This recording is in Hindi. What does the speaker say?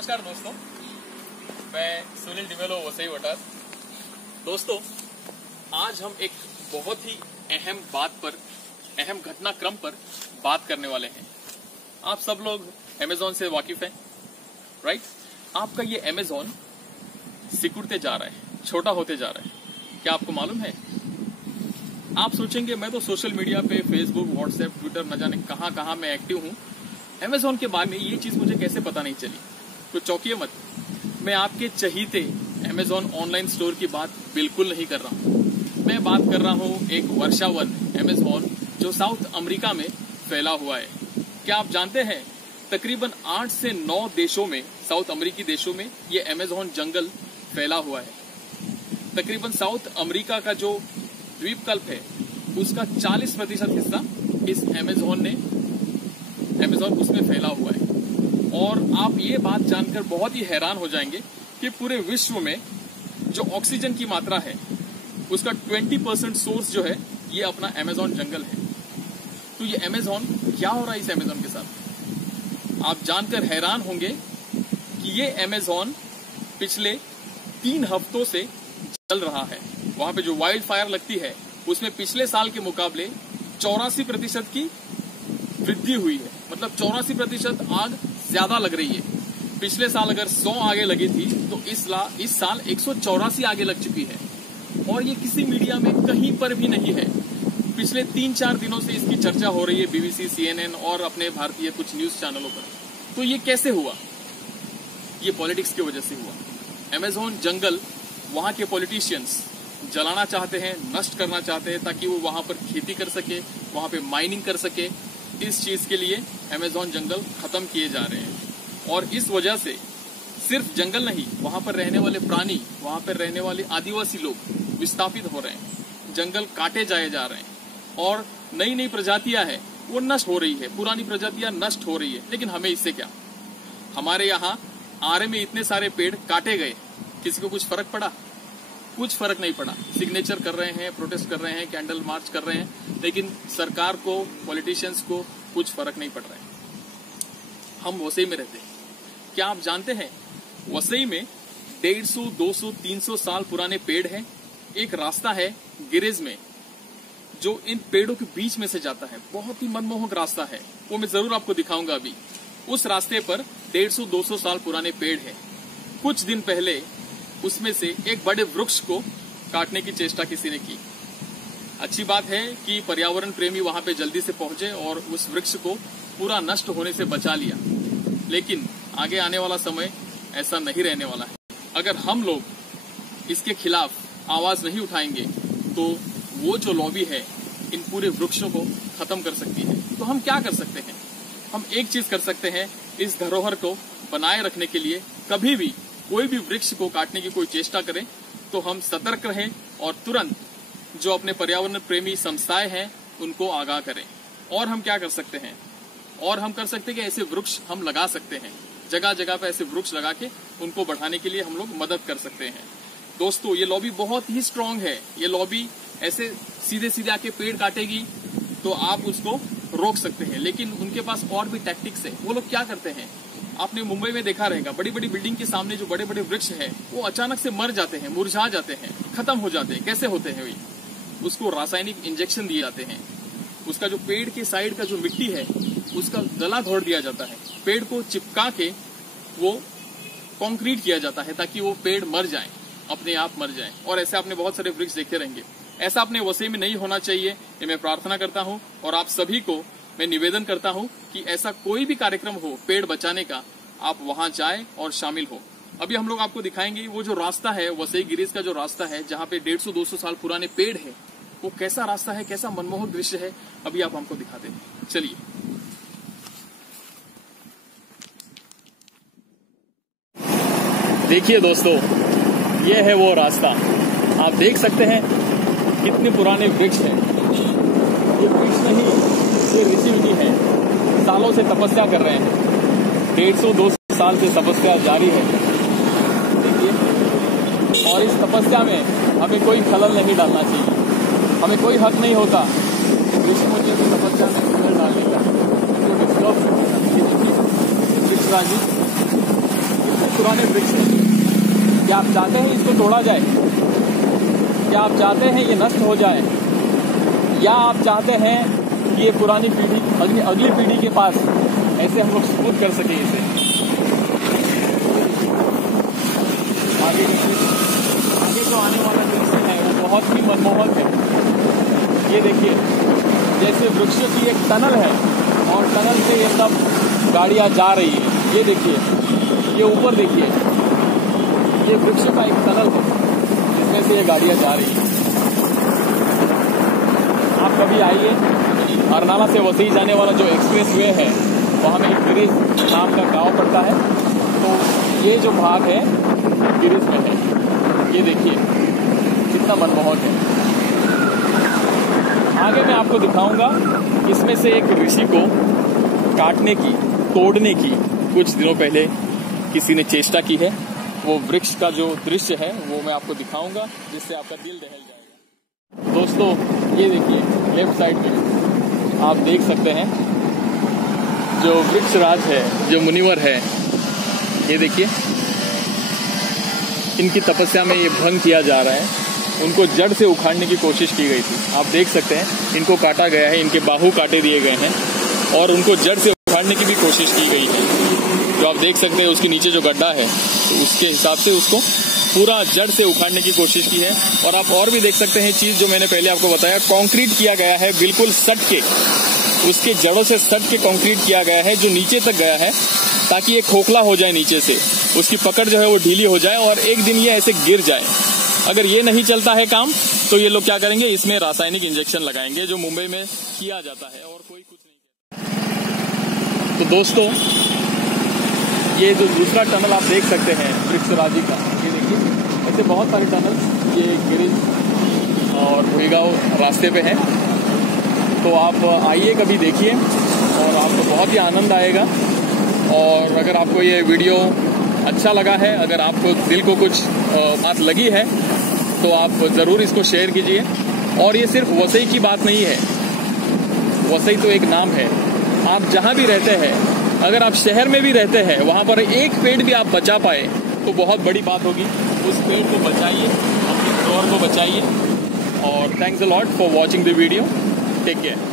नमस्कार दोस्तों, मैं सुनील डिमेलो वसई वटार। दोस्तों, आज हम एक बहुत ही अहम घटनाक्रम पर बात करने वाले हैं। आप सब लोग अमेज़ॉन से वाकिफ हैं, राइट? आपका ये अमेज़ॉन सिकुड़ते जा रहा है, छोटा होते जा रहा है। क्या आपको मालूम है? आप सोचेंगे मैं तो सोशल मीडिया पे फेसबुक, व्हाट्सएप, ट्विटर न जाने कहां मैं एक्टिव हूं, अमेज़ॉन के बारे में ये चीज मुझे कैसे पता नहीं चली। तो चौंकिए मत, मैं आपके चहीते अमेज़ॉन ऑनलाइन स्टोर की बात बिल्कुल नहीं कर रहा हूं। मैं बात कर रहा हूं एक वर्षावन अमेज़ॉन जो साउथ अमेरिका में फैला हुआ है। क्या आप जानते हैं तकरीबन 8 से 9 देशों में, साउथ अमेरिकी देशों में ये अमेज़ॉन जंगल फैला हुआ है। तकरीबन साउथ अमेरिका का जो द्वीपकल्प है उसका 40% हिस्सा इस अमेज़ॉन उसमें फैला हुआ है। और आप ये बात जानकर बहुत ही हैरान हो जाएंगे कि पूरे विश्व में जो ऑक्सीजन की मात्रा है उसका 20% सोर्स जो है ये अपना अमेज़ॉन जंगल है। तो ये अमेज़ॉन, क्या हो रहा है इस अमेज़ॉन के साथ? आप जानकर हैरान होंगे कि ये अमेज़ॉन पिछले 3 हफ्तों से जल रहा है। वहां पे जो वाइल्ड फायर लगती है उसमें पिछले साल के मुकाबले 84% की वृद्धि हुई है। मतलब 84% आग ज्यादा लग रही है। पिछले साल अगर 100 आगे लगी थी तो इस साल 184 आगे लग चुकी है। और ये किसी मीडिया में कहीं पर भी नहीं है। पिछले 3-4 दिनों से इसकी चर्चा हो रही है BBC, CNN और अपने भारतीय कुछ न्यूज चैनलों पर। तो ये कैसे हुआ? ये पॉलिटिक्स की वजह से हुआ। अमेज़ॉन जंगल वहां के पॉलिटिशियंस जलाना चाहते हैं, नष्ट करना चाहते हैं ताकि वो वहां पर खेती कर सके, वहां पे माइनिंग कर सके। इस चीज के लिए अमेज़ॉन जंगल खत्म किए जा रहे हैं। और इस वजह से सिर्फ जंगल नहीं, वहां पर रहने वाले प्राणी, वहां पर रहने वाले आदिवासी लोग विस्थापित हो रहे हैं। जंगल काटे जाए जा रहे हैं और नई नई प्रजातियां हैं वो नष्ट हो रही है, पुरानी प्रजातियां नष्ट हो रही है। लेकिन हमें इससे क्या? हमारे यहाँ आरे में इतने सारे पेड़ काटे गए, किसी को कुछ फर्क पड़ा? कुछ फर्क नहीं पड़ा। सिग्नेचर कर रहे हैं, प्रोटेस्ट कर रहे हैं, कैंडल मार्च कर रहे हैं, लेकिन सरकार को, पॉलिटिशियंस को कुछ फर्क नहीं पड़ रहा है। हम वसई में रहते हैं। क्या आप जानते हैं वसई में 150, 200, 300 साल पुराने पेड़ हैं। एक रास्ता है गिरिज में जो इन पेड़ों के बीच में से जाता है। बहुत ही मनमोहक रास्ता है, वो मैं जरूर आपको दिखाऊंगा अभी। उस रास्ते पर 150, 200 साल पुराने पेड़ हैं। कुछ दिन पहले उसमें से एक बड़े वृक्ष को काटने की चेष्टा किसी ने की। अच्छी बात है कि पर्यावरण प्रेमी वहां पे जल्दी से पहुंचे और उस वृक्ष को पूरा नष्ट होने से बचा लिया। लेकिन आगे आने वाला समय ऐसा नहीं रहने वाला है। अगर हम लोग इसके खिलाफ आवाज नहीं उठाएंगे तो वो जो लॉबी है इन पूरे वृक्षों को खत्म कर सकती है। तो हम क्या कर सकते हैं? हम एक चीज कर सकते हैं, इस धरोहर को बनाए रखने के लिए कभी भी कोई भी वृक्ष को काटने की कोई चेष्टा करें तो हम सतर्क रहें और तुरंत जो अपने पर्यावरण प्रेमी संस्थाएं हैं उनको आगाह करें। और हम क्या कर सकते हैं? और हम कर सकते हैं कि ऐसे वृक्ष हम लगा सकते हैं। जगह जगह पे ऐसे वृक्ष लगा के उनको बढ़ाने के लिए हम लोग मदद कर सकते हैं। दोस्तों, ये लॉबी बहुत ही स्ट्रांग है। ये लॉबी ऐसे सीधे सीधे आके पेड़ काटेगी तो आप उसको रोक सकते हैं, लेकिन उनके पास और भी टैक्टिक्स है। वो लोग क्या करते हैं, आपने मुंबई में देखा रहेगा, बड़ी बड़ी बिल्डिंग के सामने जो बड़े बड़े वृक्ष हैं वो अचानक से मर जाते हैं, मुरझा जाते हैं, खत्म हो जाते हैं। कैसे होते हैं? उसको रासायनिक इंजेक्शन दिए जाते हैं। उसका जो पेड़ के साइड का जो मिट्टी है उसका गला घोट दिया जाता है। पेड़ को चिपका के वो कंक्रीट किया जाता है ताकि वो पेड़ मर जाए, अपने आप मर जाए। और ऐसे आपने बहुत सारे वृक्ष देखे रहेंगे। ऐसा अपने वसई में नहीं होना चाहिए, ये मैं प्रार्थना करता हूँ। और आप सभी को मैं निवेदन करता हूँ कि ऐसा कोई भी कार्यक्रम हो पेड़ बचाने का, आप वहां जाएं और शामिल हो। अभी हम लोग आपको दिखाएंगे वो जो रास्ता है, वसई गिरिज का जो रास्ता है जहाँ पे 150, 200 साल पुराने पेड़ है, वो कैसा रास्ता है, कैसा मनमोहक दृश्य है, अभी आप हमको दिखाते हैं। चलिए। देखिए दोस्तों, ये है वो रास्ता। आप देख सकते हैं कितने पुराने वृक्ष हैं। ये वृक्ष नहीं, ये ऋषि मुनि है, सालों से तपस्या कर रहे हैं। 150-200 साल से तपस्या जारी है। देखिए, और इस तपस्या में हमें कोई खलल नहीं डालना चाहिए। हमें कोई हक नहीं होता ऋषि मुनियों की तपस्या में खलल डालने का। कितने पुराने वृक्ष हैं। क्या आप चाहते हैं इसको तोड़ा जाए? क्या आप चाहते हैं ये नष्ट हो जाए? या आप चाहते हैं कि ये पुरानी पीढ़ी अगली पीढ़ी के पास ऐसे हम लोग सबूत कर सकें इसे? आगे जो आने वाला दृश्य है वो बहुत ही मनमोहक है। ये देखिए, जैसे वृक्ष की एक टनल है और टनल से ये सब गाड़ियां जा रही है। ये देखिए, ये ऊपर देखिए, ये वृक्ष का एक टनल है जिसमें से ये गाड़ियां जा रही है। आप कभी आइए, अरनाला से वसई जाने वाला जो एक्सप्रेस वे है वहाँ में गिरिज नाम का गांव पड़ता है। तो ये जो भाग है गिरिज में है। ये देखिए कितना मनमोहक है। आगे मैं आपको दिखाऊंगा, इसमें से एक ऋषि को काटने की, तोड़ने की कुछ दिनों पहले किसी ने चेष्टा की है। वो वृक्ष का जो दृश्य है वो मैं आपको दिखाऊंगा, जिससे आपका दिल दहल जाएगा। दोस्तों, ये देखिए लेफ्ट साइड में आप देख सकते हैं जो वृक्षराज है, जो मुनिवर है, ये देखिए इनकी तपस्या में ये भंग किया जा रहा है। उनको जड़ से उखाड़ने की कोशिश की गई थी। आप देख सकते हैं इनको काटा गया है, इनके बाहु काटे दिए गए हैं और उनको जड़ से उखाड़ने की भी कोशिश की गई है। जो आप देख सकते हैं उसके नीचे जो गड्ढा है, तो उसके हिसाब से उसको पूरा जड़ से उखाड़ने की कोशिश की है। और आप और भी देख सकते हैं चीज जो मैंने पहले आपको बताया, कंक्रीट किया गया है, बिल्कुल सट के, उसके जड़ों से सट के कंक्रीट किया गया है जो नीचे तक गया है, ताकि ये खोखला हो जाए, नीचे से उसकी पकड़ जो है वो ढीली हो जाए और एक दिन ये ऐसे गिर जाए। अगर ये नहीं चलता है काम, तो ये लोग क्या करेंगे, इसमें रासायनिक इंजेक्शन लगाएंगे, जो मुंबई में किया जाता है और कोई कुछ नहीं। तो दोस्तों, ये जो दूसरा टनल आप देख सकते हैं वृक्षराजी का, ये देखिए ऐसे बहुत सारे टनल ये गिरिज और भुईगांव रास्ते पे हैं। तो आप आइए, कभी देखिए और आपको बहुत ही आनंद आएगा। और अगर आपको ये वीडियो अच्छा लगा है, अगर आपको दिल को कुछ बात लगी है, तो आप ज़रूर इसको शेयर कीजिए। और ये सिर्फ वसई की बात नहीं है, वसई तो एक नाम है। आप जहाँ भी रहते हैं, अगर आप शहर में भी रहते हैं, वहाँ पर एक पेड़ भी आप बचा पाए तो बहुत बड़ी बात होगी। उस पेड़ को बचाइए, अपने फ्लोर को बचाइए। और thanks a lot for watching the video. Take care.